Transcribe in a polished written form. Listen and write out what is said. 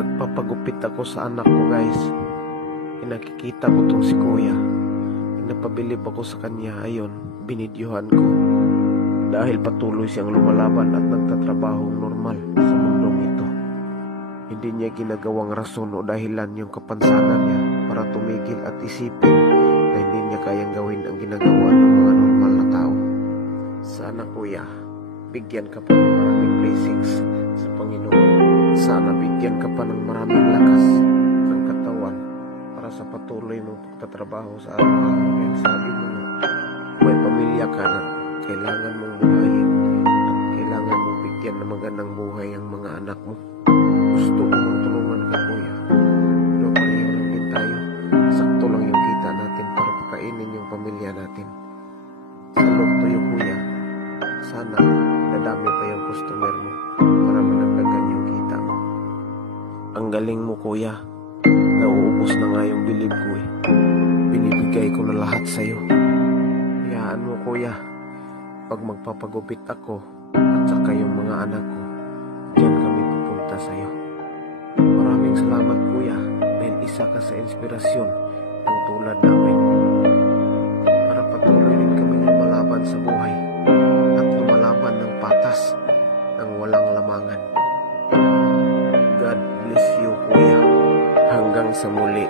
Nagpapagupit ako sa anak ko, guys. Nakikita ko tong si kuya. Napabilib ako sa kanya. Ayon, binidyohan ko. Dahil patuloy siyang lumalaban at nagtatrabahong normal sa mundong ito. Hindi niya ginagawang rason o dahilan yung kapansanan niya para tumigil at isipin na hindi niya kayang gawin ang ginagawa ng mga normal na tao. Sana kuya, bigyan ka pa ng maraming blessings sa Panginoon. Sana bigyan ka pa ng maraming lakas ng katawan para sa patuloy mong pagtatrabaho sa araw-araw. Dahil sabi mo na may pamilya ka na kailangan mong buhayin at kailangan mong bigyan ng magandang buhay ang mga anak mo. Gusto ko mong tulungan ka, kuya. Pero pareho lang din tayo. Sakto lang yung kita natin para pakainin yung pamilya natin. Salog to yung kuya. Sana dadami pa yung customer mo para managdagan yung kita mo. Ang galing mo, kuya. Nauubos na nga yung bilib ko eh. Binibigay ko na lahat sa'yo. Hayaan mo, kuya. Pag magpapagupit ako at saka yung mga anak ko, diyan kami pupunta sa'yo. Maraming salamat, kuya, dahil isa ka sa inspirasyon ng tulad namin para patuloy din kaming lumalaban sa buhay at lumalaban ng patas ng walang lamangan. God bless you, kuya. Hanggang sa muli.